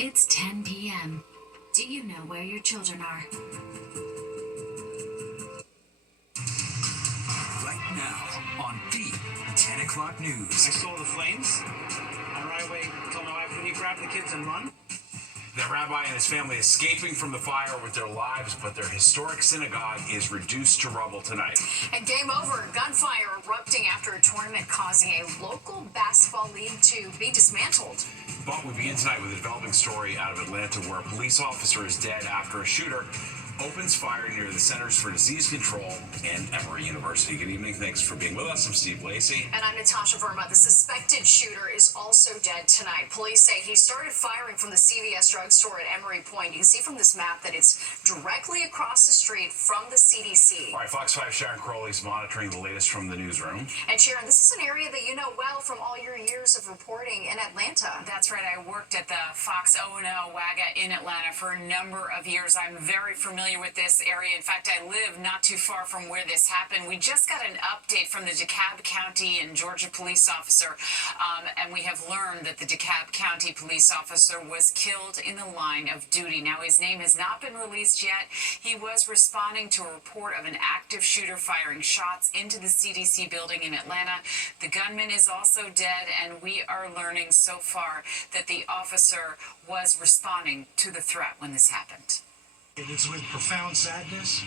It's 10 p.m. Do you know where your children are? Right now on the 10 o'clock news. I saw the flames. I right away told my wife, "Can you grab the kids and run?" The rabbi and his family escaping from the fire with their lives, but their historic synagogue is reduced to rubble tonight. And game over. Gunfire erupting after a tournament causing a local basketball league to be dismantled. But we begin tonight with a developing story out of Atlanta where a police officer is dead after a shooter opens fire near the Centers for Disease Control and Emory University. Good evening. Thanks for being with us. I'm Steve Lacey. And I'm Natasha Verma. The suspected shooter is also dead tonight. Police say he started firing from the CVS drugstore at Emory Point. You can see from this map that it's directly across the street from the CDC. All right, Fox 5 Sharon Crowley is monitoring the latest from the newsroom. And Sharon, this is an area that you know well from all your years of reporting in Atlanta. That's right. I worked at the Fox O&O WAGA in Atlanta for a number of years. I'm very familiar with this area. In fact, I live not too far from where this happened. We just got an update from the DeKalb County and Georgia police officer, and we have learned that the DeKalb County police officer was killed in the line of duty. Now, his name has not been released yet. He was responding to a report of an active shooter firing shots into the CDC building in Atlanta. The gunman is also dead, and we are learning so far that the officer was responding to the threat when this happened. It is with profound sadness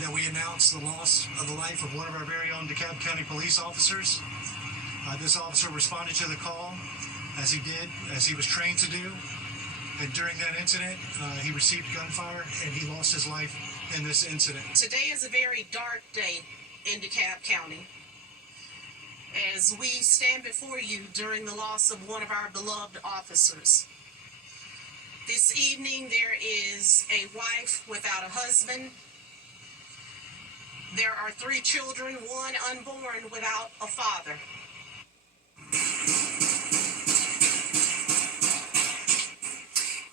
that we announce the loss of the life of one of our very own DeKalb County police officers. This officer responded to the call as he was trained to do. And during that incident, he received gunfire and he lost his life in this incident. Today is a very dark day in DeKalb County as we stand before you during the loss of one of our beloved officers. This evening, there is a wife without a husband. There are 3 children, one unborn without a father.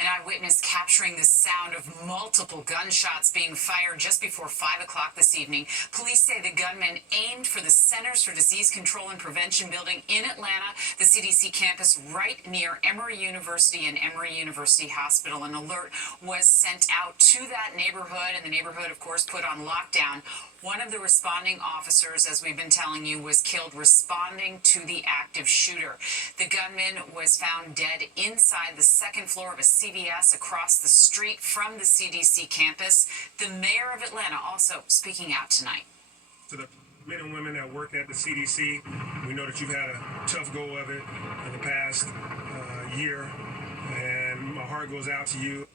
An eyewitness capturing the sound of multiple gunshots being fired just before 5 o'clock this evening. Police say the gunman aimed for the Centers for Disease Control and Prevention building in Atlanta, the CDC campus right near Emory University and Emory University Hospital. An alert was sent out to that neighborhood, and the neighborhood, of course, put on lockdown. One of the responding officers, as we've been telling you, was killed responding to the active shooter. The gunman was found dead inside the second floor of a CVS across the street from the CDC campus. The mayor of Atlanta also speaking out tonight. To the men and women that work at the CDC, we know that you've had a tough go of it in the past year, and my heart goes out to you.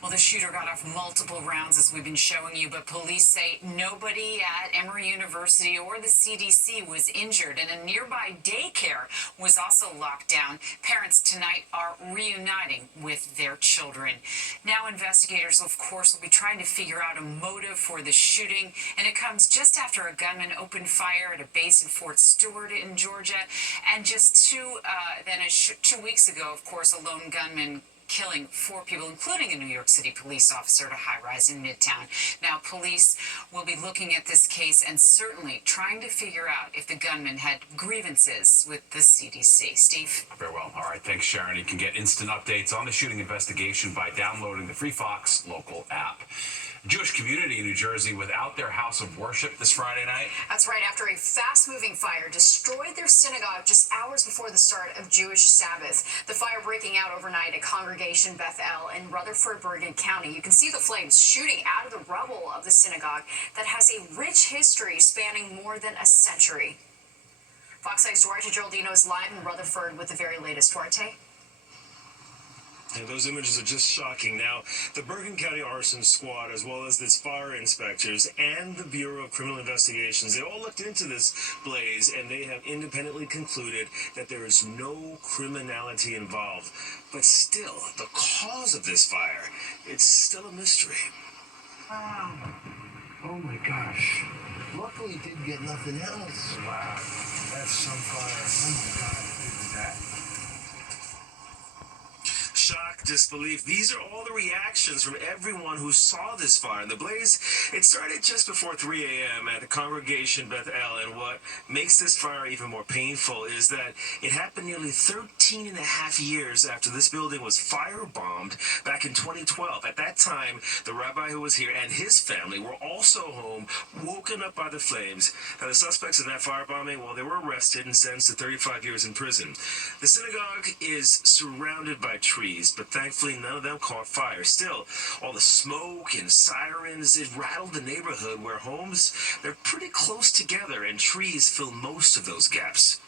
Well, the shooter got off multiple rounds, as we've been showing you, but police say nobody at Emory University or the CDC was injured, and a nearby daycare was also locked down. Parents tonight are reuniting with their children. Now, investigators, of course, will be trying to figure out a motive for the shooting, and it comes just after a gunman opened fire at a base in Fort Stewart in Georgia, and just 2 weeks ago, of course, a lone gunman killing 4 people, including a New York City police officer at a high-rise in Midtown. Now, police will be looking at this case and certainly trying to figure out if the gunman had grievances with the CDC. Steve? Very well. All right. Thanks, Sharon. You can get instant updates on the shooting investigation by downloading the free Fox local app. Jewish community in New Jersey without their house of worship this Friday night. That's right. After a fast-moving fire destroyed their synagogue just hours before the start of Jewish Sabbath. The fire breaking out overnight at Congregation Beth El in Rutherford, Bergen County. You can see the flames shooting out of the rubble of the synagogue that has a rich history spanning more than a century. Fox 5's Duarte Geraldino is live in Rutherford with the very latest. Duarte? And those images are just shocking. Now, the Bergen County Arson Squad, as well as its fire inspectors and the Bureau of Criminal Investigations, they all looked into this blaze, and they have independently concluded that there is no criminality involved. But still, the cause of this fire, it's still a mystery. Wow. Oh my gosh. Luckily, it didn't get nothing else. Wow, that's some fire. Oh my God, look at that. Shock shock, disbelief. These are all the reactions from everyone who saw this fire. And the blaze, it started just before 3 a.m. at the Congregation Beth El. And what makes this fire even more painful is that it happened nearly 13 and a half years after this building was firebombed back in 2012. At that time, the rabbi who was here and his family were also home, woken up by the flames. Now, the suspects in that firebombing, well, they were arrested and sentenced to 35 years in prison. The synagogue is surrounded by trees, but thankfully none of them caught fire. Still, all the smoke and sirens, it rattled the neighborhood where homes, they're pretty close together and trees fill most of those gaps.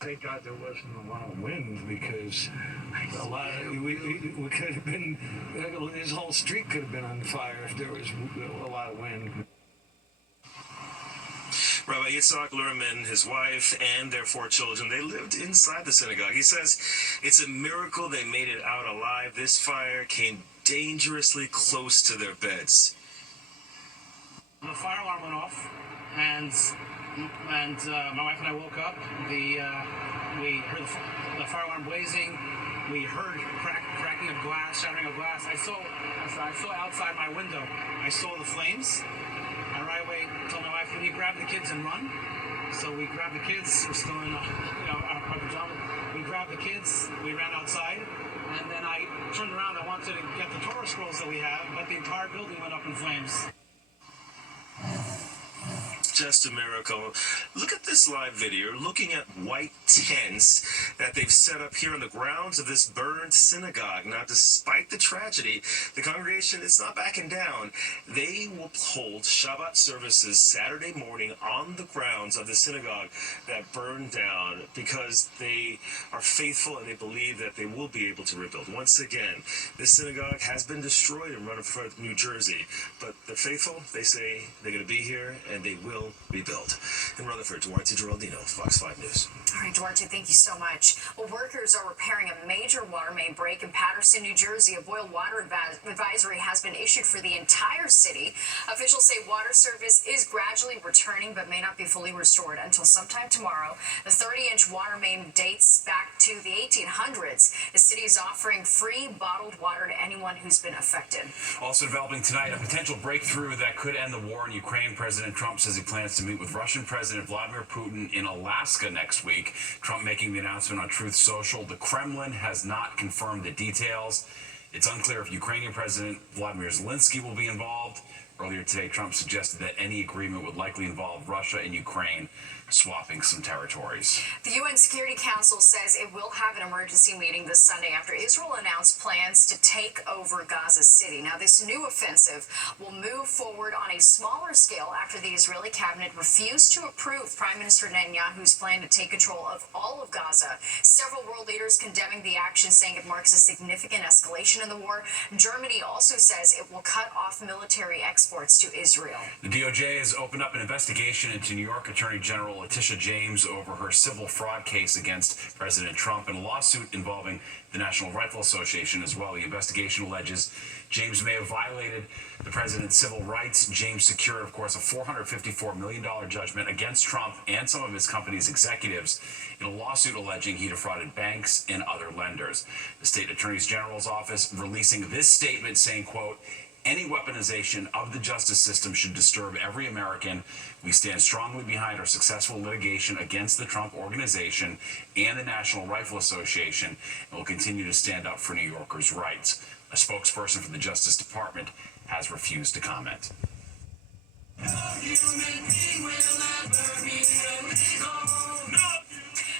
Thank God there wasn't a lot of wind, because we could have been, this whole street could have been on fire if there was a lot of wind. Rabbi Yitzhak Lerman, his wife, and their 4 children, they lived inside the synagogue. He says it's a miracle they made it out alive. This fire came dangerously close to their beds. The fire alarm went off, and my wife and I woke up. We heard the fire alarm blazing. We heard cracking of glass, shattering of glass. I saw outside my window. I saw the flames. I right away told my wife, "We need to grab the kids and run." So we grabbed the kids. We're still in our pajamas. We grabbed the kids. We ran outside, and then I turned around. I wanted to get the Torah scrolls that we have, but the entire building went up in flames. Just a miracle. Look at this live video. You're looking at white tents that they've set up here on the grounds of this burned synagogue. Now, despite the tragedy, the congregation is not backing down. They will hold Shabbat services Saturday morning on the grounds of the synagogue that burned down, because they are faithful and they believe that they will be able to rebuild. Once again, this synagogue has been destroyed in Rutherford, New Jersey, but they're faithful. They say they're going to be here and they will rebuild. In Rutherford, Duarte Geraldino, Fox 5 News. All right, Duarte, thank you so much. Well, workers are repairing a major water main break in Paterson, New Jersey. A boil water advisory has been issued for the entire city. Officials say water service is gradually returning, but may not be fully restored until sometime tomorrow. The 30-inch water main dates back to the 1800s. The city is offering free bottled water to anyone who's been affected. Also developing tonight, a potential breakthrough that could end the war in Ukraine. President Trump says he plans to meet with Russian President Vladimir Putin in Alaska next week. Trump making the announcement on Truth Social. The Kremlin has not confirmed the details. It's unclear if Ukrainian President Vladimir Zelensky will be involved. Earlier today, Trump suggested that any agreement would likely involve Russia and Ukraine swapping some territories. The UN Security Council says it will have an emergency meeting this Sunday after Israel announced plans to take over Gaza City. Now, this new offensive will move forward on a smaller scale after the Israeli cabinet refused to approve Prime Minister Netanyahu's plan to take control of all of Gaza. Several world leaders condemning the action, saying it marks a significant escalation in the war. Germany also says it will cut off military exports to Israel. The DOJ has opened up an investigation into New York Attorney General Letitia James over her civil fraud case against President Trump, and a lawsuit involving the National Rifle Association as well. The investigation alleges James may have violated the president's civil rights. James secured, of course, a $454 million judgment against Trump and some of his company's executives in a lawsuit alleging he defrauded banks and other lenders. The state attorney general's office releasing this statement saying, quote, "Any weaponization of the justice system should disturb every American. We stand strongly behind our successful litigation against the Trump Organization and the National Rifle Association, and will continue to stand up for New Yorkers' rights." A spokesperson for the Justice Department has refused to comment.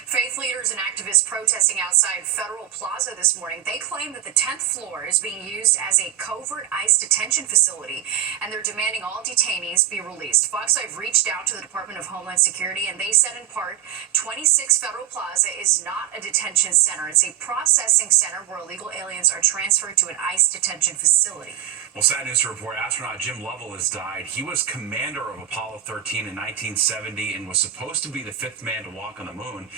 Faith leaders and activists protesting outside Federal Plaza this morning, they claim that the 10th floor is being used as a covert ICE detention facility, and they're demanding all detainees be released. Fox 5 reached out to the Department of Homeland Security, and they said in part, 26 Federal Plaza is not a detention center. It's a processing center where illegal aliens are transferred to an ICE detention facility. Well, sad news to report, astronaut Jim Lovell has died. He was commander of Apollo 13 in 1970 and was supposed to be the 5th man to walk on the moon.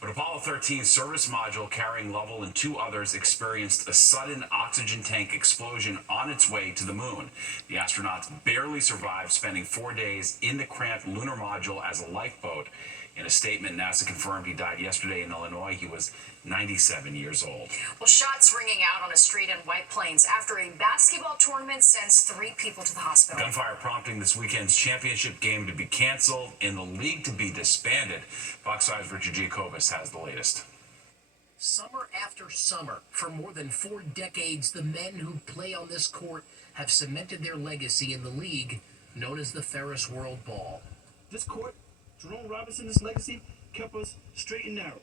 But Apollo 13's service module carrying Lovell and 2 others experienced a sudden oxygen tank explosion on its way to the moon. The astronauts barely survived, spending 4 days in the cramped lunar module as a lifeboat. In a statement, NASA confirmed he died yesterday in Illinois. He was 97 years old. Well, shots ringing out on a street in White Plains after a basketball tournament sends 3 people to the hospital. Gunfire prompting this weekend's championship game to be canceled and the league to be disbanded. Fox 5's Richard Giacobas has the latest. Summer after summer, for more than 4 decades, the men who play on this court have cemented their legacy in the league known as the Ferris World Ball. This court, Jerome Robinson, this legacy, kept us straight and narrow.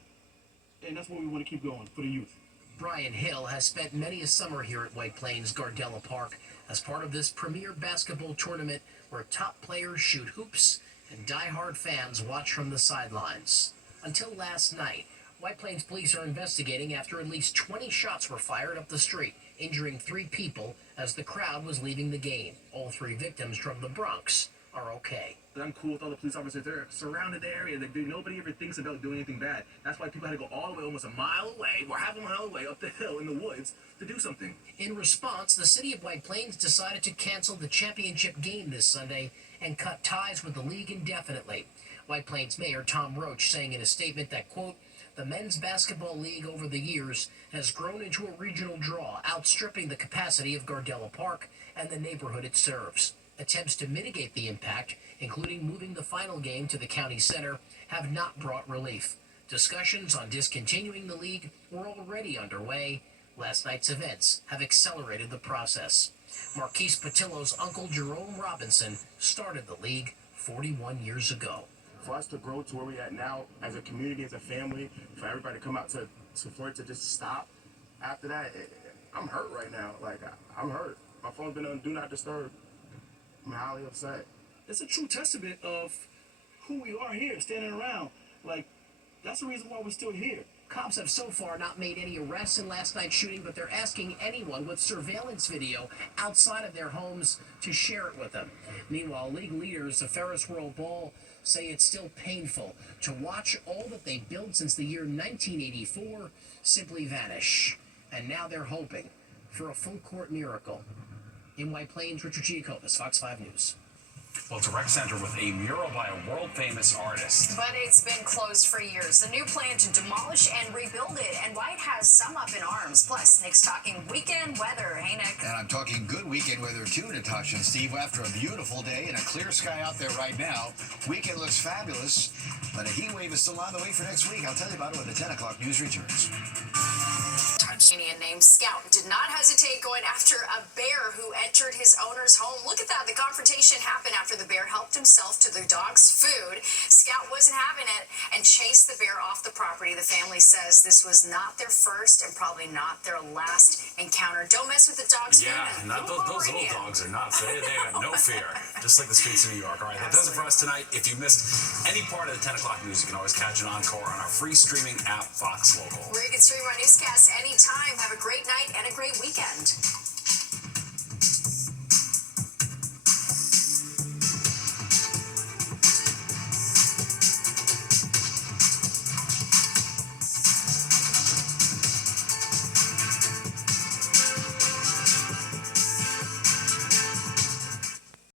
And that's what we want to keep going for the youth. Brian Hill has spent many a summer here at White Plains Gardella Park as part of this premier basketball tournament where top players shoot hoops and die-hard fans watch from the sidelines. Until last night, White Plains police are investigating after at least 20 shots were fired up the street, injuring 3 people as the crowd was leaving the game. All 3 victims from the Bronx are okay. I'm cool with all the police officers. They're surrounded the area. Nobody ever thinks about doing anything bad. That's why people had to go all the way, almost a mile away, or half a mile away up the hill in the woods to do something. In response, the city of White Plains decided to cancel the championship game this Sunday and cut ties with the league indefinitely. White Plains Mayor Tom Roach saying in a statement that, quote, the men's basketball league over the years has grown into a regional draw, outstripping the capacity of Gardella Park and the neighborhood it serves. Attempts to mitigate the impact, including moving the final game to the county center, have not brought relief. Discussions on discontinuing the league were already underway. Last night's events have accelerated the process. Marquise Patillo's uncle Jerome Robinson started the league 41 years ago. For us to grow to where we're at now, as a community, as a family, for everybody to come out to support, to just stop after that, I'm hurt right now. Like, I'm hurt. My phone's been on Do Not Disturb. I'm highly upset. It's a true testament of who we are here, standing around. Like, that's the reason why we're still here. Cops have so far not made any arrests in last night's shooting, but they're asking anyone with surveillance video outside of their homes to share it with them. Meanwhile, league leaders of Ferris World Ball say it's still painful to watch all that they built since the year 1984 simply vanish. And now they're hoping for a full-court miracle. In White Plains, Richard Giacobas, Fox 5 News. Well, it's a rec center with a mural by a world-famous artist. But it's been closed for years. The new plan to demolish and rebuild it, and White has some up in arms. Plus, Nick's talking weekend weather. Hey, Nick. And I'm talking good weekend weather too, Natasha and Steve. After a beautiful day and a clear sky out there right now, weekend looks fabulous, but a heat wave is still on the way for next week. I'll tell you about it when the 10 o'clock news returns. Indian named Scout did not hesitate going after a bear who entered his owner's home. Look at that. The confrontation happened after the bear helped himself to the dog's food. Scout wasn't having it and chased the bear off the property. The family says this was not their first and probably not their last encounter. Don't mess with the dog's food. Yeah, those little dogs are nuts. They have no fear, just like the streets of New York. All right, that does it for us tonight. If you missed any part of the 10 o'clock news, you can always catch an encore on our free streaming app, Fox Local. Where you can stream our newscasts anytime. Have a great night and a great weekend.